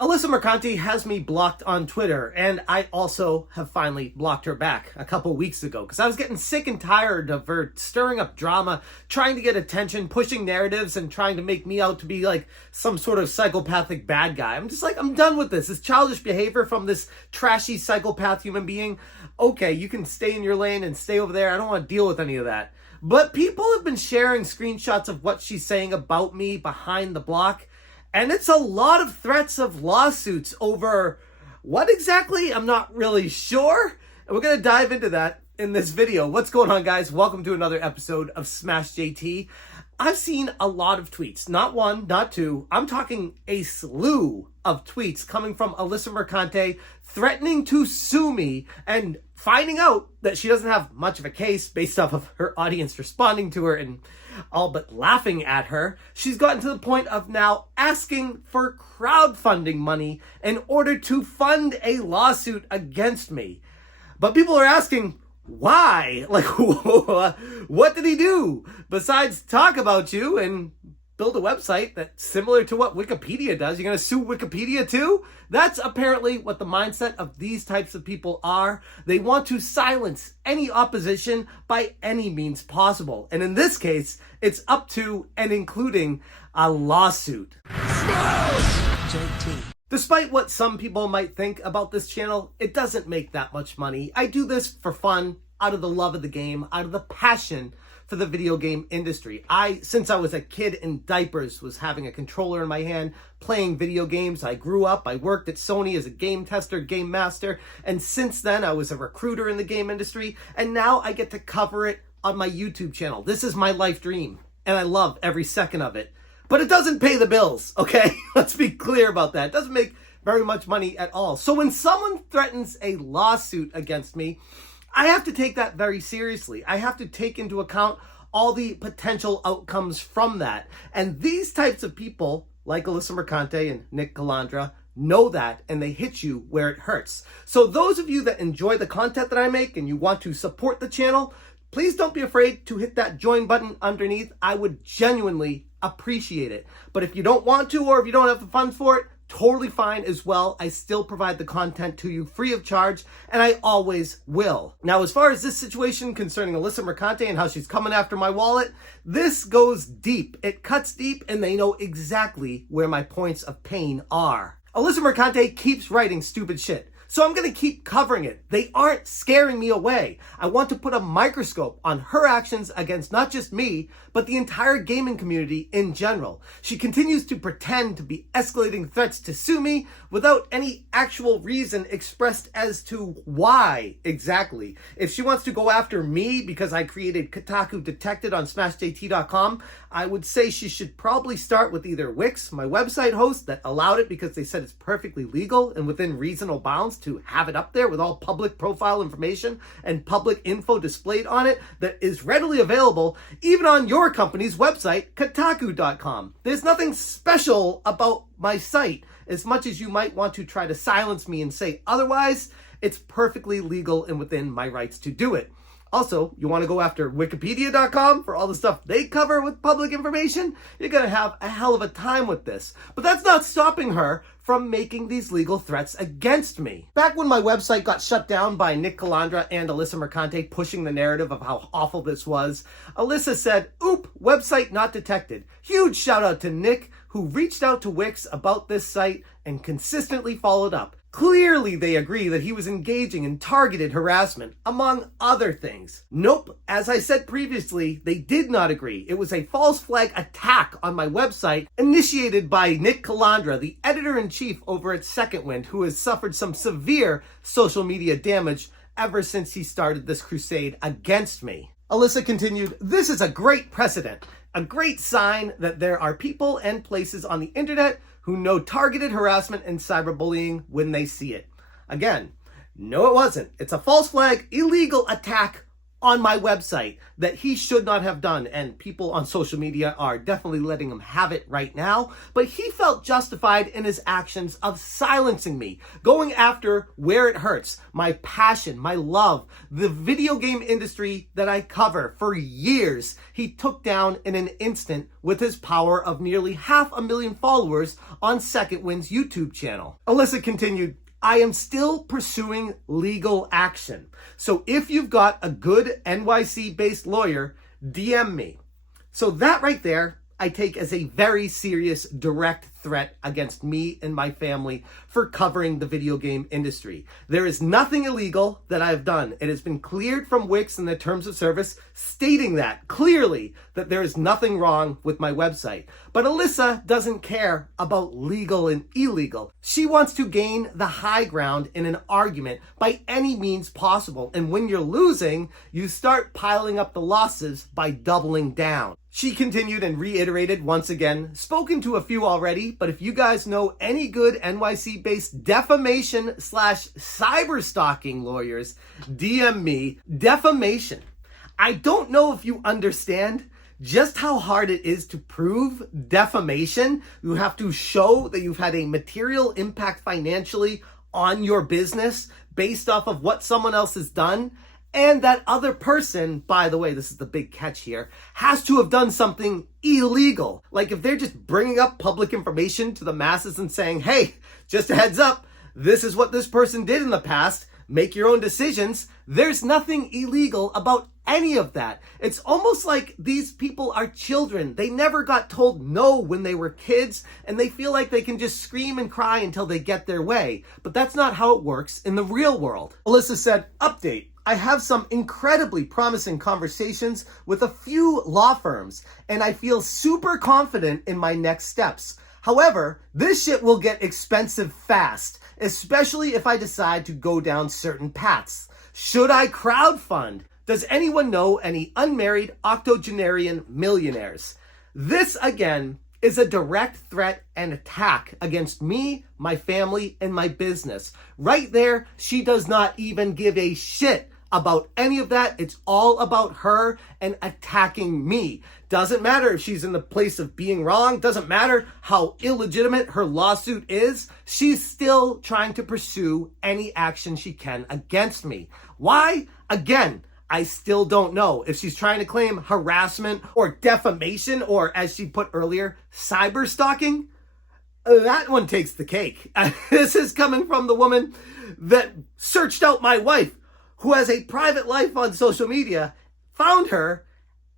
Alyssa Mercante has me blocked on Twitter, and I also have finally blocked her back a couple weeks ago because I was getting sick and tired of her stirring up drama, trying to get attention, pushing narratives, and trying to make me out to be like some sort of psychopathic bad guy. I'm just like, I'm done with this. It's childish behavior from this trashy psychopath human being. Okay, you can stay in your lane and stay over there. I don't want to deal with any of that. But people have been sharing screenshots of what she's saying about me behind the block. And it's a lot of threats of lawsuits over what exactly? I'm not really sure. And we're going to dive into that in this video. What's going on, guys? Welcome to another episode of Smash JT. I've seen a lot of tweets, not one, not two. I'm talking a slew of tweets coming from Alyssa Mercante threatening to sue me and finding out that she doesn't have much of a case based off of her audience responding to her and all but laughing at her. She's gotten to the point of now asking for crowdfunding money in order to fund a lawsuit against me. But people are asking, why? Like, what did he do besides talk about you and build a website that's similar to what Wikipedia does? You're going to sue Wikipedia too? That's apparently what the mindset of these types of people are. They want to silence any opposition by any means possible. And in this case, it's up to and including a lawsuit. JT. Despite what some people might think about this channel, it doesn't make that much money. I do this for fun, out of the love of the game, out of the passion for the video game industry. Since I was a kid in diapers, was having a controller in my hand, playing video games. I grew up, I worked at Sony as a game tester, game master, and since then I was a recruiter in the game industry, and now I get to cover it on my YouTube channel. This is my life dream, and I love every second of it. But it doesn't pay the bills, okay? Let's be clear about that. It doesn't make very much money at all. So when someone threatens a lawsuit against me, I have to take that very seriously. I have to take into account all the potential outcomes from that. And these types of people, like Alyssa Mercante and Nick Calandra, know that, and they hit you where it hurts. So those of you that enjoy the content that I make and you want to support the channel, please don't be afraid to hit that join button underneath. I would genuinely appreciate it. But if you don't want to, or if you don't have the funds for it, totally fine as well. I still provide the content to you free of charge, and I always will. Now, as far as this situation concerning Alyssa Mercante and how she's coming after my wallet, this goes deep. It cuts deep, and they know exactly where my points of pain are. Alyssa Mercante keeps writing stupid shit, so I'm going to keep covering it. They aren't scaring me away. I want to put a microscope on her actions against not just me, but the entire gaming community in general. She continues to pretend to be escalating threats to sue me without any actual reason expressed as to why exactly. If she wants to go after me because I created Kotaku Detected on SmashJT.com, I would say she should probably start with either Wix, my website host that allowed it because they said it's perfectly legal and within reasonable bounds to have it up there with all public profile information and public info displayed on it that is readily available even on your company's website, Kotaku.com. There's nothing special about my site. As much as you might want to try to silence me and say otherwise, it's perfectly legal and within my rights to do it. Also, you want to go after Wikipedia.com for all the stuff they cover with public information? You're going to have a hell of a time with this. But that's not stopping her from making these legal threats against me. Back when my website got shut down by Nick Calandra and Alyssa Mercante pushing the narrative of how awful this was, Alyssa said, "Oop, website not detected." Huge shout out to Nick, who reached out to Wix about this site and consistently followed up. Clearly, they agree that he was engaging in targeted harassment, among other things. Nope, as I said previously, they did not agree. It was a false flag attack on my website initiated by Nick Calandra, the editor-in-chief over at Second Wind, who has suffered some severe social media damage ever since he started this crusade against me. Alyssa continued, "This is a great precedent, a great sign that there are people and places on the internet who know targeted harassment and cyberbullying when they see it." Again, no, it wasn't. It's a false flag, illegal attack on my website that he should not have done, and people on social media are definitely letting him have it right now, but he felt justified in his actions of silencing me, going after where it hurts, my passion, my love, the video game industry that I cover for years. He took down in an instant with his power of nearly 500,000 followers on Second Wind's YouTube channel. Alyssa continued, I am still pursuing legal action. So if you've got a good NYC-based lawyer, DM me. So that right there, I take as a very serious direct threat against me and my family for covering the video game industry. There is nothing illegal that I've done. It has been cleared from Wix in the terms of service, stating that clearly that there is nothing wrong with my website. But Alyssa doesn't care about legal and illegal. She wants to gain the high ground in an argument by any means possible. And when you're losing, you start piling up the losses by doubling down. She continued and reiterated once again, spoken to a few already, but if you guys know any good NYC-based defamation/cyberstalking lawyers, DM me. Defamation. I don't know if you understand just how hard it is to prove defamation. You have to show that you've had a material impact financially on your business based off of what someone else has done. And that other person, by the way, this is the big catch here, has to have done something illegal. Like if they're just bringing up public information to the masses and saying, hey, just a heads up, this is what this person did in the past, make your own decisions. There's nothing illegal about any of that. It's almost like these people are children. They never got told no when they were kids, and they feel like they can just scream and cry until they get their way. But that's not how it works in the real world. Alyssa said, update. I have some incredibly promising conversations with a few law firms, and I feel super confident in my next steps. However, this shit will get expensive fast, especially if I decide to go down certain paths. Should I crowdfund? Does anyone know any unmarried octogenarian millionaires? This, again, is a direct threat and attack against me, my family, and my business. Right there, she does not even give a shit about any of that. It's all about her and attacking me. Doesn't matter if she's in the place of being wrong. Doesn't matter how illegitimate her lawsuit is. She's still trying to pursue any action she can against me. Why? Again, I still don't know if she's trying to claim harassment or defamation or, as she put earlier, cyberstalking. That one takes the cake. This is coming from the woman that searched out my wife, who has a private life on social media, found her,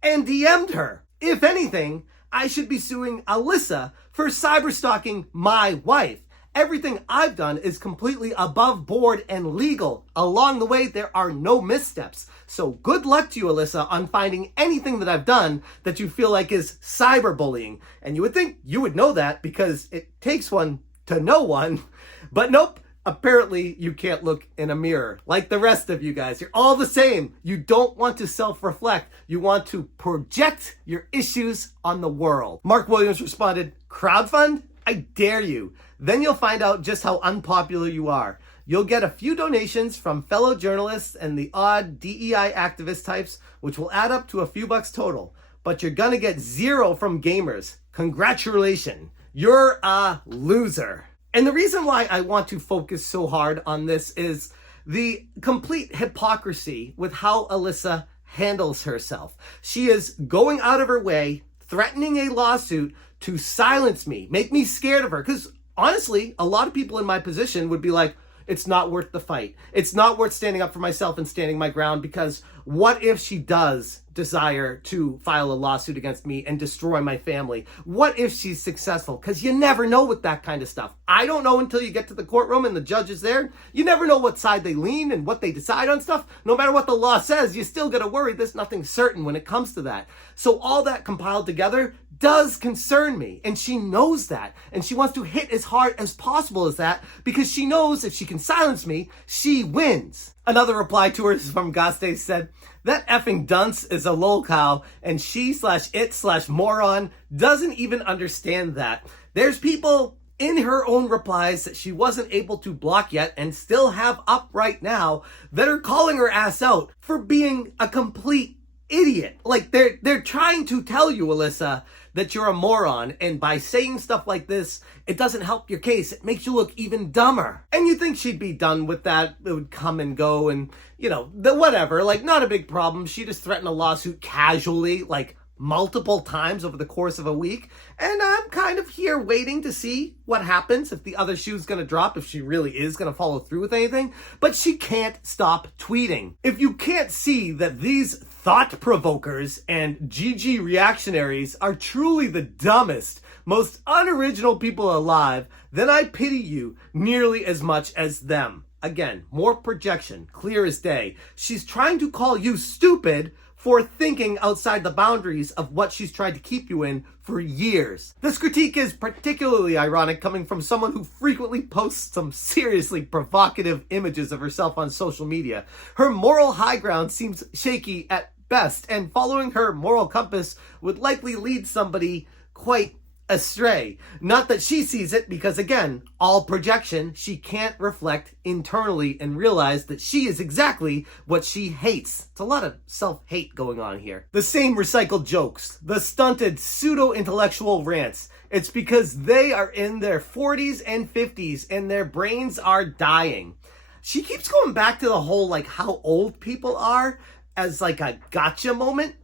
and DM'd her. If anything, I should be suing Alyssa for cyberstalking my wife. Everything I've done is completely above board and legal. Along the way, there are no missteps. So good luck to you, Alyssa, on finding anything that I've done that you feel like is cyberbullying. And you would think you would know that because it takes one to know one. But nope. Apparently, you can't look in a mirror like the rest of you guys. You're all the same. You don't want to self-reflect. You want to project your issues on the world. Mark Williams responded, crowdfund? I dare you. Then you'll find out just how unpopular you are. You'll get a few donations from fellow journalists and the odd DEI activist types, which will add up to a few bucks total. But you're gonna get zero from gamers. Congratulations. You're a loser. And the reason why I want to focus so hard on this is the complete hypocrisy with how Alyssa handles herself. She is going out of her way, threatening a lawsuit to silence me, make me scared of her. Because honestly, a lot of people in my position would be like, it's not worth the fight. It's not worth standing up for myself and standing my ground, because what if she does desire to file a lawsuit against me and destroy my family? What if she's successful? Because you never know with that kind of stuff. I don't know until you get to the courtroom and the judge is there. You never know what side they lean and what they decide on stuff. No matter what the law says, you still got to worry. There's nothing certain when it comes to that. So all that compiled together does concern me, and she knows that, and she wants to hit as hard as possible as that, because she knows if she can silence me, she wins. Another reply to her is from Gaste, said, that effing dunce is a lol cow, and she/it/moron doesn't even understand that. There's people in her own replies that she wasn't able to block yet and still have up right now that are calling her ass out for being a complete idiot. Like they're trying to tell you, Alyssa, that you're a moron, and by saying stuff like this, it doesn't help your case. It makes you look even dumber. And you think she'd be done with that. It would come and go and, whatever. Like, not a big problem. She just threatened a lawsuit casually, like multiple times over the course of a week. And I'm kind of here waiting to see what happens, if the other shoe's gonna drop, if she really is gonna follow through with anything. But she can't stop tweeting. If you can't see that these thought provokers and GG reactionaries are truly the dumbest, most unoriginal people alive, then I pity you nearly as much as them. Again, more projection, clear as day. She's trying to call you stupid for thinking outside the boundaries of what she's tried to keep you in for years. This critique is particularly ironic coming from someone who frequently posts some seriously provocative images of herself on social media. Her moral high ground seems shaky at best, and following her moral compass would likely lead somebody quite astray. Not that she sees it, because again, all projection, she can't reflect internally and realize that she is exactly what she hates. It's a lot of self-hate going on here. The same recycled jokes, the stunted pseudo-intellectual rants. It's because they are in their 40s and 50s and their brains are dying. She keeps going back to the whole like how old people are as like a gotcha moment.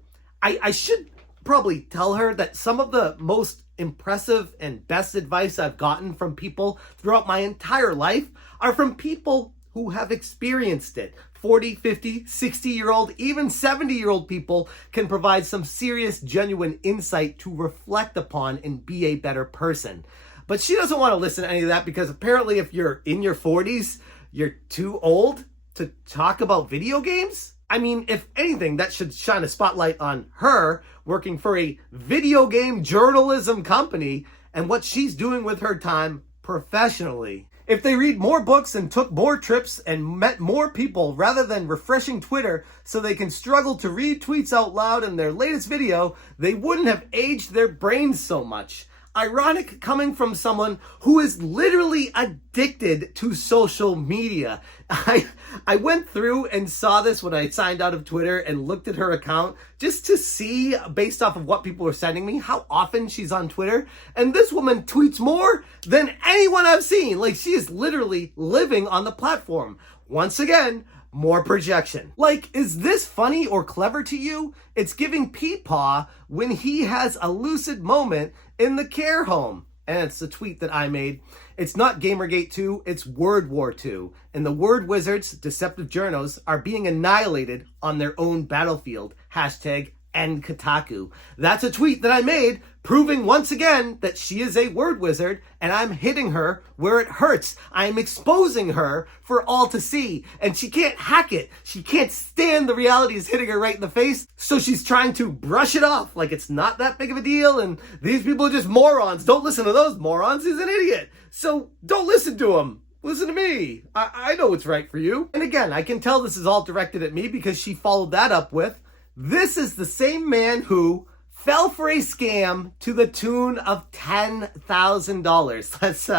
I should probably tell her that some of the most impressive and best advice I've gotten from people throughout my entire life are from people who have experienced it. 40, 50, 60-year-old, even 70-year-old people can provide some serious, genuine insight to reflect upon and be a better person. But she doesn't want to listen to any of that because apparently if you're in your 40s, you're too old to talk about video games? I mean, if anything, that should shine a spotlight on her working for a video game journalism company and what she's doing with her time professionally. If they read more books and took more trips and met more people rather than refreshing Twitter so they can struggle to read tweets out loud in their latest video, they wouldn't have aged their brains so much. Ironic coming from someone who is literally addicted to social media. I went through and saw this when I signed out of Twitter and looked at her account just to see, based off of what people were sending me, how often she's on Twitter. And this woman tweets more than anyone I've seen. Like, she is literally living on the platform. Once again, more projection. Like, is this funny or clever to you? It's giving Peepaw when he has a lucid moment in the care home. And it's a tweet that I made. It's not Gamergate 2, it's Word War 2. And the word wizards, deceptive journos, are being annihilated on their own battlefield. Hashtag end Kotaku. That's a tweet that I made proving once again that she is a word wizard and I'm hitting her where it hurts. I'm exposing her for all to see and she can't hack it. She can't stand the realities hitting her right in the face. So she's trying to brush it off like it's not that big of a deal and these people are just morons. Don't listen to those morons. He's an idiot. So don't listen to him. Listen to me. I know what's right for you. And again, I can tell this is all directed at me because she followed that up with, this is the same man who fell for a scam to the tune of $10,000. Let's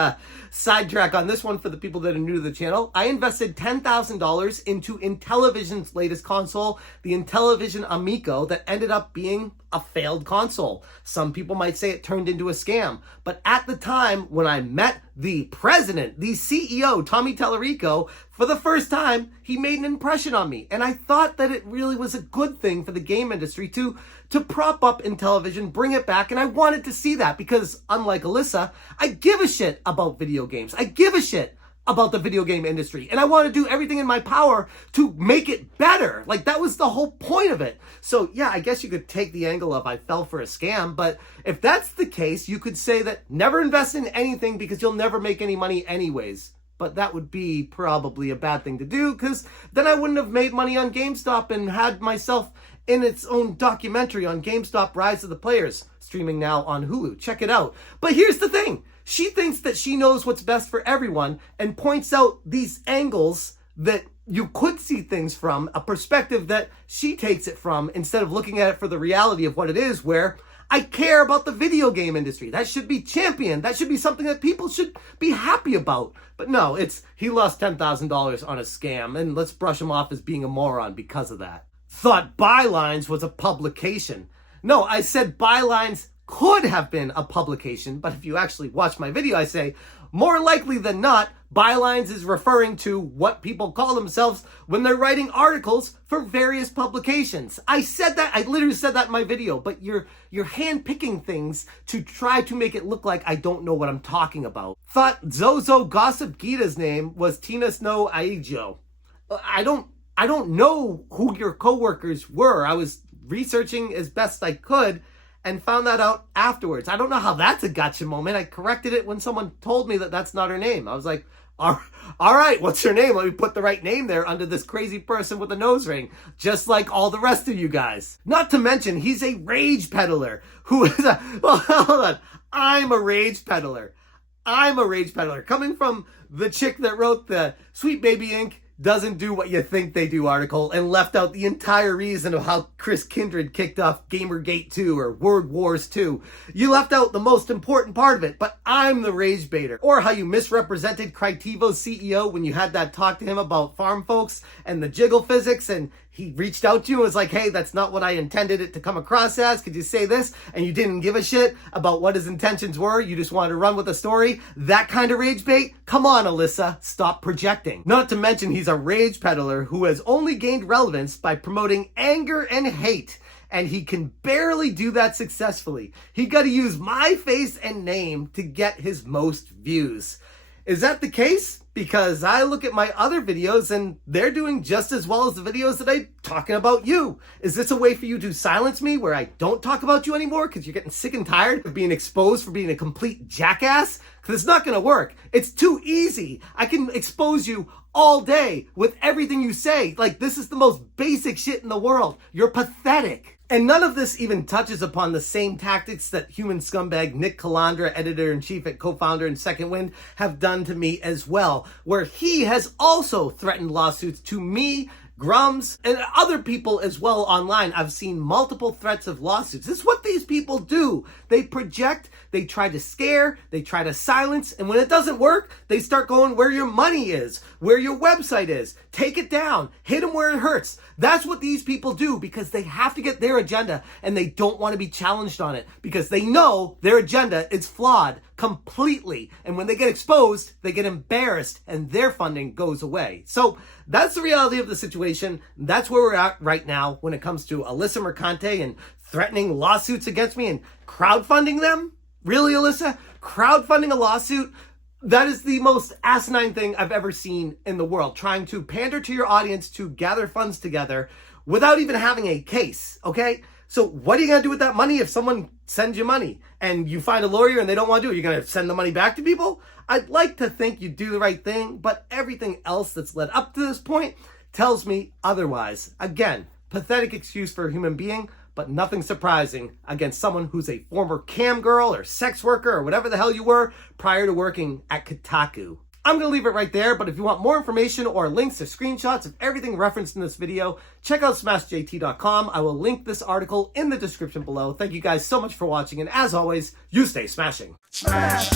sidetrack on this one for the people that are new to the channel. I invested $10,000 into Intellivision's latest console, the Intellivision Amico, that ended up being a failed console. Some people might say it turned into a scam. But at the time when I met the president, the CEO, Tommy Tallarico, for the first time, he made an impression on me. And I thought that it really was a good thing for the game industry to prop up Intellivision, bring it back. And I wanted to see that because, unlike Alyssa, I give a shit about video games. I give a shit about the video game industry. And I want to do everything in my power to make it better. Like, that was the whole point of it. So yeah, I guess you could take the angle of I fell for a scam. But if that's the case, you could say that never invest in anything because you'll never make any money anyways. But that would be probably a bad thing to do because then I wouldn't have made money on GameStop and had myself in its own documentary on GameStop Rise of the Players, streaming now on Hulu. Check it out. But here's the thing. She thinks that she knows what's best for everyone and points out these angles that you could see things from, a perspective that she takes it from instead of looking at it for the reality of what it is, where I care about the video game industry. That should be championed. That should be something that people should be happy about. But no, it's he lost $10,000 on a scam, and let's brush him off as being a moron because of that. Thought Bylines was a publication. No, I said Bylines could have been a publication, but if you actually watch my video, I say, more likely than not, Bylines is referring to what people call themselves when they're writing articles for various publications. I said that, I literally said that in my video, but you're handpicking things to try to make it look like I don't know what I'm talking about. Thought Zozo Gossip Gita's name was Tina Snow Aijo. I don't know who your coworkers were. I was researching as best I could and found that out afterwards. I don't know how that's a gotcha moment. I corrected it when someone told me that that's not her name. I was like, all right, what's her name? Let me put the right name there under this crazy person with a nose ring, just like all the rest of you guys. Not to mention, he's a rage peddler who is well, hold on. I'm a rage peddler. Coming from the chick that wrote the Sweet Baby Inc. doesn't do what you think they do article and left out the entire reason of how Chris Kindred kicked off Gamergate 2 or Word Wars 2. You left out the most important part of it, but I'm the rage baiter. Or how you misrepresented Crytivo's CEO when you had that talk to him about farm folks and the jiggle physics, and he reached out to you and was like, hey, that's not what I intended it to come across as. Could you say this? And you didn't give a shit about what his intentions were. You just wanted to run with the story. That kind of rage bait? Come on, Alyssa. Stop projecting. Not to mention he's a rage peddler who has only gained relevance by promoting anger and hate. And he can barely do that successfully. He got to use my face and name to get his most views. Is that the case? Because I look at my other videos and they're doing just as well as the videos that I'm talking about you. Is this a way for you to silence me where I don't talk about you anymore because you're getting sick and tired of being exposed for being a complete jackass? Because it's not going to work. It's too easy. I can expose you all day with everything you say. Like, this is the most basic shit in the world. You're pathetic. And none of this even touches upon the same tactics that human scumbag Nick Calandra, editor-in-chief and co-founder in Second Wind, have done to me as well, where he has also threatened lawsuits to me, Grums, and other people as well online. I've seen multiple threats of lawsuits. This is what these people do. They project, they try to scare, they try to silence, and when it doesn't work, they start going where your money is, where your website is. Take it down. Hit them where it hurts. That's what these people do because they have to get their agenda and they don't want to be challenged on it because they know their agenda is flawed completely. And when they get exposed, they get embarrassed and their funding goes away. So that's the reality of the situation. That's where we're at right now when it comes to Alyssa Mercante and threatening lawsuits against me and crowdfunding them. Really, Alyssa? Crowdfunding a lawsuit? That is the most asinine thing I've ever seen in the world. Trying to pander to your audience to gather funds together without even having a case, okay? So what are you going to do with that money if someone sends you money and you find a lawyer and they don't want to do it? You're going to send the money back to people? I'd like to think you do the right thing, but everything else that's led up to this point tells me otherwise. Again, pathetic excuse for a human being, but nothing surprising against someone who's a former cam girl or sex worker or whatever the hell you were prior to working at Kotaku. I'm going to leave it right there, but if you want more information or links or screenshots of everything referenced in this video, check out smashjt.com. I will link this article in the description below. Thank you guys so much for watching, and as always, you stay smashing. Smash,